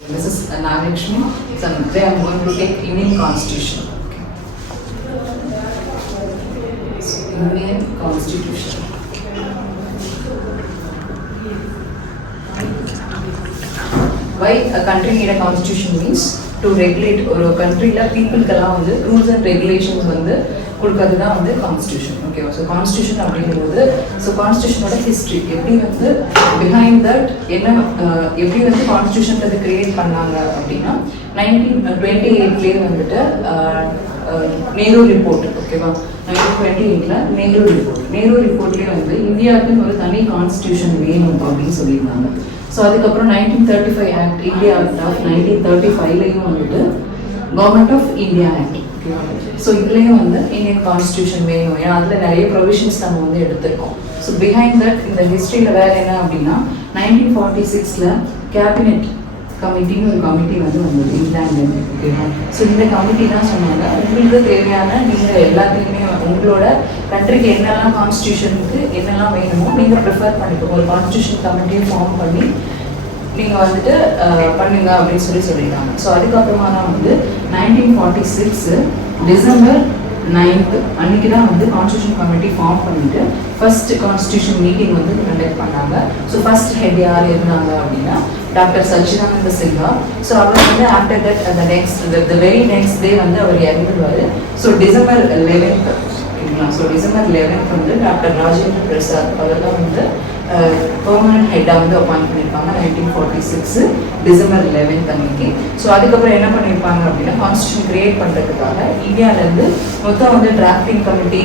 This is Nagakshmi. So today I am going to take Indian Constitution. Okay. So Indian Constitution. Why a country need a constitution means to regulate or a country la people kala வந்து rules and regulations வந்து கொடுக்கிறது தான் வந்து constitution. ஓகேவா? So constitution அப்படிங்கும்போது so கான்ஸ்டியூஷனோட history எப்படி வந்து behind that என்ன எப்படி வந்து கான்ஸ்டியூஷன்றது கிரியேட் பண்ணாங்க அப்படின்னா 1928 வந்துட்டு நேரு ரிப்போர்ட். ஓகேவா? 1928 நேரு ரிப்போர்ட்லேயே வந்து இந்தியாவுக்குன்னு ஒரு தனி கான்ஸ்டியூஷன் வேணும் அப்படின்னு சொல்லியிருந்தாங்க. ஸோ அதுக்கப்புறம் 1935 ஆக்ட், இந்தியா ஆக்ட் ஆஃப் 1935லையும் வந்துட்டு government of India act. So இதுலேயும் வந்து இந்தியன் கான்ஸ்டியூஷன் வேணும், ஏன்னா அதில் நிறைய ப்ரொவிஷன்ஸ் நம்ம வந்து எடுத்திருக்கோம். ஸோ பிஹைண்ட் தட் இந்த ஹிஸ்ட்ரியில் வேறு என்ன அப்படின்னா 1946 கேபினெட் கமிட்டின்னு ஒரு கமிட்டி வந்து வந்தது இங்கிலாந்து. ஓகேவா? ஸோ இந்த கமிட்டி தான் சொன்னாங்க உங்களுக்கு தேவையான நீங்கள் எல்லாத்தையுமே உங்களோட கண்ட்ரிக்கு என்னெல்லாம் கான்ஸ்டியூஷனுக்கு என்னெல்லாம் வேணுமோ நீங்கள் ப்ரிஃபர் பண்ணிக்கோங்க, ஒரு கான்ஸ்டியூஷன் கமிட்டியை ஃபார்ம் பண்ணி நீங்கள் வந்துட்டு பண்ணுங்க அப்படின்னு சொல்லியிருக்காங்க. ஸோ அதுக்கப்புறமா தான் வந்து 1946 டிசம்பர் 9 அன்னைக்கு தான் வந்து கான்ஸ்டியூஷன் கமிட்டி ஃபார்ம் பண்ணிட்டு ஃபர்ஸ்ட் கான்ஸ்டியூஷன் மீட்டிங் வந்து கண்டக்ட் பண்ணாங்க. ஸோ ஃபர்ஸ்ட் ஹெட் யார் இருந்தாங்க அப்படின்னா டாக்டர் சச்சிதானந்த சின்ஹா. ஸோ அவர் வந்து ஆஃப்டர் தட் அந்த த வெரி நெக்ஸ்ட் டே வந்து அவர் இறந்துடுவார். ஸோ டிசம்பர் 11 ஓகேங்களா? ஸோ டிசம்பர் 11 வந்து டாக்டர் ராஜேந்திர பிரசாத் அவர் தான் வந்து பெர்மனன்ட் ஹெட்டாக வந்து அப்பாயிண்ட் பண்ணியிருப்பாங்க 1946 டிசம்பர் 11 அன்னைக்கு. ஸோ அதுக்கப்புறம் என்ன பண்ணியிருப்பாங்க அப்படின்னா கான்ஸ்டியூஷன் கிரியேட் பண்ணுறதுக்காக இந்தியாவிலேருந்து மொத்தம் வந்து டிராஃப்டிங் கமிட்டி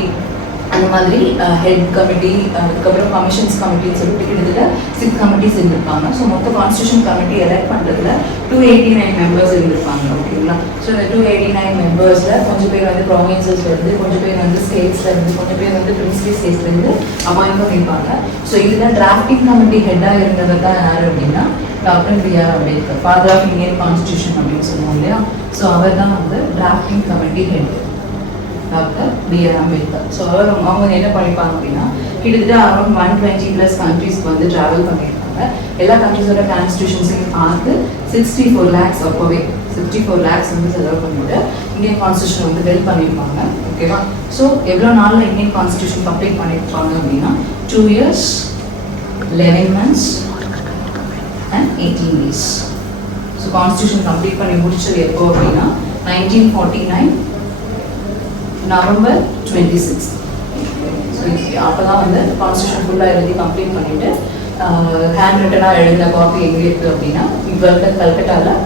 அந்த மாதிரி ஹெட் கமிட்டி அதுக்கப்புறம் கமிஷன்ஸ் கமிட்டின்னு சொல்லிட்டு கிட்டத்தட்ட 6 கமிட்டிஸ் இருந்திருப்பாங்க. ஸோ மொத்த கான்ஸ்டியூஷன் கமிட்டி எலெக்ட் பண்ணுறதுல 289 மெம்பர்ஸ் இருந்திருப்பாங்க. ஓகேங்களா? ஸோ இந்த 289 மெம்பர்ஸில் கொஞ்சம் பேர் வந்து ப்ரொவின்சஸ்லேருந்து, கொஞ்சம் பேர் வந்து ஸ்டேட்ஸ்லேருந்து, கொஞ்சம் பேர் வந்து பிரின்சிபல் ஸ்டேட்ஸ்லேருந்து அப்பாயிண்ட் பண்ணியிருப்பாங்க. ஸோ இதில் டிராஃப்டிங் கமிட்டி ஹெட்டாக இருந்தவர் தான் யார் அப்படின்னா doctor B.R. Ambedkar, father of Indian constitution அப்படின்னு சொல்லுவோம் இல்லையா? ஸோ அவர் தான் வந்து drafting committee head doctor B.R. Ambedkar. So அவங்க என்ன பண்ணிப்பாங்க அப்படின்னா கிட்டத்தட்ட அரௌண்ட் 120+ கண்ட்ரீஸ்க்கு வந்து ட்ராவல் பண்ணியிருக்காங்க. எல்லா கண்ட்ரிஸோட கான்ஸ்டியூஷன்ஸையும் பார்த்து 64 lakhs அப்போவே 64 lakhs வந்து செலவு பண்ணிட்டு இந்தியன் கான்ஸ்டியூஷன் வந்து பில்ட் பண்ணியிருப்பாங்க. ஓகேவா? ஸோ எவ்வளோ நாளில் இந்தியன் கான்ஸ்டியூஷன் கம்ப்ளீட் பண்ணியிருப்பாங்க அப்படின்னா 2 years 11 months and 18 days. So constitution complete பண்ணி முடிச்சது எப்போ அப்படின்னா 1949 November 26. ஸோ அப்போ தான் வந்து கான்ஸ்டியூஷன் ஃபுல்லாக எழுதி கம்ப்ளீட் பண்ணிவிட்டு ஹேண்ட் ரிட்டனாக எழுதின காப்பி எங்கே இருக்குது அப்படின்னா இப்போ இருக்க கல்கட்டாவில்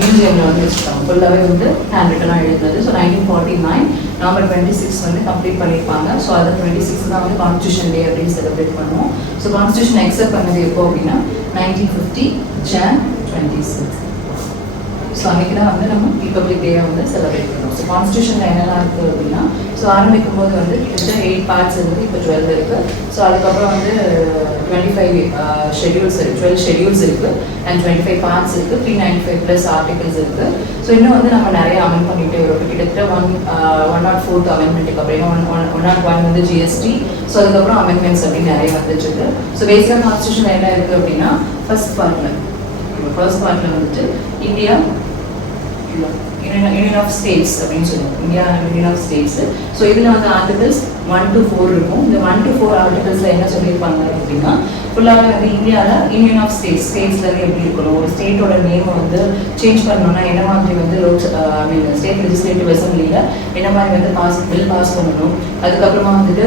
மியூசியமில் வந்து வச்சுருக்காங்க. ஃபுல்லாகவே வந்து ஹேண்ட் ரிட்டனாக எழுதுனது. ஸோ 1949 November 26 வந்து கம்ப்ளீட் பண்ணியிருப்பாங்க. ஸோ அது 26 தான் வந்து கான்ஸ்டியூஷன் டே அப்படின்னு செலிப்ரேட் பண்ணுவோம். ஸோ கான்ஸ்டியூஷன் அக்செப்ட் பண்ணது எப்போ அப்படின்னா 1950 Jan 26. ஸோ அன்றைக்கி தான் வந்து நம்ம ரிப்பப்ளிக் டேயை வந்து செலிப்ரேட் பண்ணுவோம். ஸோ கான்ஸ்டியூஷனில் என்னெல்லாம் இருக்குது அப்படின்னா ஸோ ஆரம்பிக்கும் போது வந்து கிட்டத்தட்ட 8 parts இருக்குது, இப்போ 12 இருக்குது. ஸோ அதுக்கப்புறம் வந்து 25 ஷெடியூல்ஸ் இருக்குது, 12 ஷெடியூல்ஸ் இருக்குது அண்ட் 25 parts இருக்குது, 395+ ஆர்டிகல்ஸ் இருக்குது. ஸோ இன்னும் வந்து நம்ம நிறைய அமெண்ட் பண்ணிகிட்டே வரும். கிட்டத்தட்ட 104th அமெண்ட்மெண்ட்டுக்கு அப்புறம் 101 வந்து GST. ஸோ அதுக்கப்புறம் அமெண்ட்மெண்ட்ஸ் அப்படின்னு நிறைய வந்துட்டுருக்கு. ஸோ பேசிக்காக கான்ஸ்டியூஷனில் என்ன இருக்குது அப்படின்னா ஃபர்ஸ்ட் பார்ட்டில் வந்துட்டு இந்தியா யூனியன் ஆஃப் ஸ்டேட்ஸ் அப்படின்னு சொல்லுவோம். India union of states. So இதில் வந்து ஆர்டிகல்ஸ் 1 to 4 இருக்கும். இந்த 1 to 4 ஆர்டிகல்ஸில் என்ன சொல்லியிருப்பாங்க அப்படின்னா ஃபுல்லாகவே வந்து இந்தியாவில் யூனியன் ஆஃப் ஸ்டேட்ஸ்லேருந்து எப்படி இருக்கணும், ஒரு ஸ்டேட்டோட நேமை வந்து சேஞ்ச் பண்ணணும்னா என்ன மாதிரி வந்து ஸ்டேட் லெஜிஸ்லேட்டிவ் அசம்பிளியில் என்ன மாதிரி வந்து பில் பாஸ் பண்ணணும். அதுக்கப்புறமா வந்துட்டு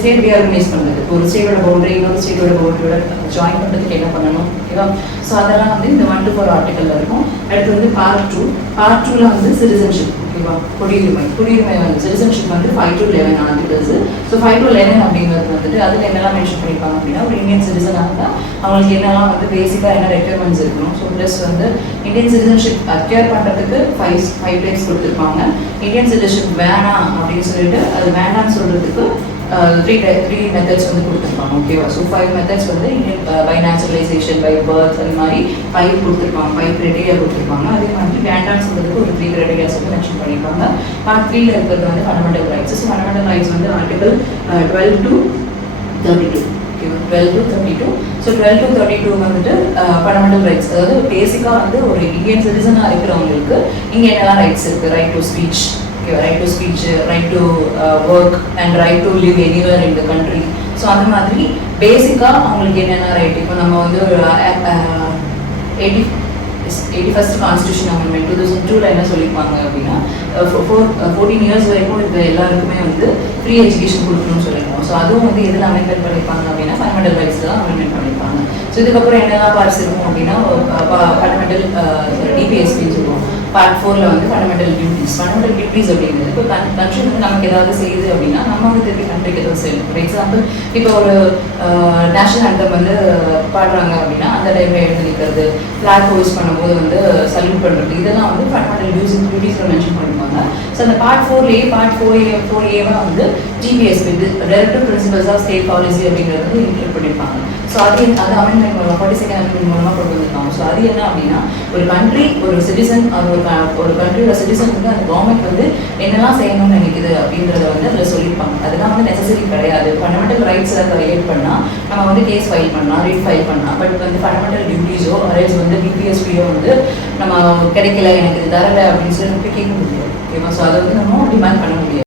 ஸ்டேட் ரீஆர்கனைஸ் பண்ணுறது, ஒரு ஸ்டேட்டோட பவுண்டரி இன்னொரு ஸ்டேட்டோட பவுண்டரியோட ஜாயின் பண்ணுறதுக்கு என்ன பண்ணணும். ஓகேவா? ஸோ அதெல்லாம் வந்து இந்த 1 to 4 ஆர்டிக்கலில் இருக்கும். அடுத்து வந்து பார்ட் 2ல வந்து சிட்டிசன்ஷிப். ஓகேவா? குடியுரிமை வந்து சிட்டிசன்ஷிப் வந்து 5 to 11 ஆர்டிகல்ஸ். ஸோ 5 to 11 அப்படிங்கிறது வந்துட்டு அதில் என்னெல்லாம் மென்ஷன் பண்ணியிருப்பாங்க அப்படின்னா ஒரு இந்தியன் சிட்டிசனாக இருந்தால் அவங்களுக்கு என்னெல்லாம் வந்து பேசிக்காக என்ன ரெக்யர்மெண்ட்ஸ் இருக்கணும். ஸோ ப்ளஸ் வந்து இந்தியன் சிட்டிசன்ஷிப் அக்யர் பண்ணுறதுக்கு 5 டைப்ஸ் கொடுத்துருப்பாங்க. இந்தியன் சிட்டிசன்ஷிப் வேணாம் அப்படின்னு சொல்லிட்டு அது வேணான்னு சொல்கிறதுக்கு 3 மெத்தட்ஸ் வந்து கொடுத்துருப்பாங்க. ஓகேவா? ஸோ 5 மெத்தட்ஸ் வந்து பை நேச்சுரலைசேஷன், பை பர்த், அந்த மாதிரி 5 கொடுத்துருப்பாங்க, 5 கிரைட்டீரியா கொடுத்துருப்பாங்க. அதே மாதிரி வேண்டான்னு சொல்றதுக்கு ஒரு 3 கிரைட்டீரியாஸ் வந்து மென்ஷன் பண்ணியிருப்பாங்க. பார்ட் 3ல இருக்கிறது வந்து fundamental rights. So fundamental rights வந்து article 12 to 32. 12 to 32. So 12 to 32 வந்துட்டு ஃபண்டமெண்டல் ரைட்ஸ், அதாவது பேசிக்காக வந்து ஒரு இந்தியன் சிட்டிசனாக இருக்கிறவங்களுக்கு இங்கே என்னெல்லாம் ரைட்ஸ் இருக்குது. Right to speech, right to speech, right to work and right to live anywhere in the country. So அந்த மாதிரி பேசிக்காக அவங்களுக்கு என்னென்ன ரைட், இப்போ நம்ம வந்து ஒரு 81st கான்ஸ்டியூஷன் அமெண்ட்மெண்ட் 2002 என்ன சொல்லியிருப்பாங்க அப்படின்னா 14 இயர்ஸ் வரைக்கும் இப்போ எல்லாருக்குமே வந்து ஃப்ரீ எஜுகேஷன் கொடுக்கணும்னு சொல்லியிருக்கோம். ஸோ அதுவும் வந்து எதில் அமெண்ட்மெண்ட் பண்ணியிருப்பாங்க அப்படின்னா ஃபண்டமெண்டல் ரைட்ஸ் தான் அமெண்ட்மெண்ட் பண்ணியிருப்பாங்க. ஸோ இதுக்கப்புறம் என்னெல்லாம் பார்ட்ஸ் இருக்கும் அப்படின்னா ஃபண்டமெண்டல் டிபிஎஸ்பின்னு சொல்லுவோம். பார்ட் 4ல் வந்து ஃபண்டமெண்டல் டியூட்டிஸ் அப்படிங்கிறது இப்போ கண்ட்ரி வந்து நமக்கு ஏதாவது செய்யுது அப்படின்னா நம்ம வந்து திருப்பி கண்ட்ரிக்கு எதாவது செய்யணும். ஃபார் எக்ஸாம்பிள் இப்போ ஒரு நேஷனல் ஆந்தம் வந்து பாடுறாங்க அப்படின்னா அந்த டைமில் எழுந்து நிற்கிறது, ஃப்ளாக் ஹோஸ்ட் பண்ணும்போது வந்து சல்யூட் பண்ணுறது, இதெல்லாம் வந்து ஃபண்டமெண்டல் டியூட்டிஸில் மென்ஷன் பண்ணியிருப்பாங்க. ஸோ அந்த பார்ட் 4A வந்து DPSP directive principles of state policy அப்படிங்கிறது வந்து இன்க்ளூட் பண்ணியிருப்பாங்க. ஸோ அது அமெண்ட்மெண்ட் மூலமாக 42nd அமெண்ட்மெண்ட் மூலமாக கொண்டு வந்திருக்காங்க. ஸோ அது என்ன அப்படின்னா ஒரு கண்ட்ரி ஒரு சிட்டிசன் ஒரு கண்ட்ரியோட சிட்டிசன் வந்து அந்த கவர்மெண்ட் வந்து என்னெல்லாம் செய்யணும்னு நினைக்குது அப்படின்றத வந்து அதில் சொல்லியிருப்பாங்க. அதெல்லாம் வந்து நெசசரி கிடையாது. ஃபண்டமெண்டல் ரைட்ஸ் கிரியேட் பண்ணால் நம்ம வந்து கேஸ் ஃபைல் பண்ணலாம், ரிட் ஃபைல் பண்ணலாம். பட் வந்து ஃபண்டமெண்டல் டியூட்டிஸோ அரேஞ்ச் வந்து டிபிஎஸ்பியோ வந்து நம்ம கிடைக்கல, எனக்கு இது தரலை அப்படின்னு சொல்லி கேட்க முடியாது. ஓகேவா? ஸோ அதை வந்து நம்ம டிமாண்ட் பண்ண முடியாது.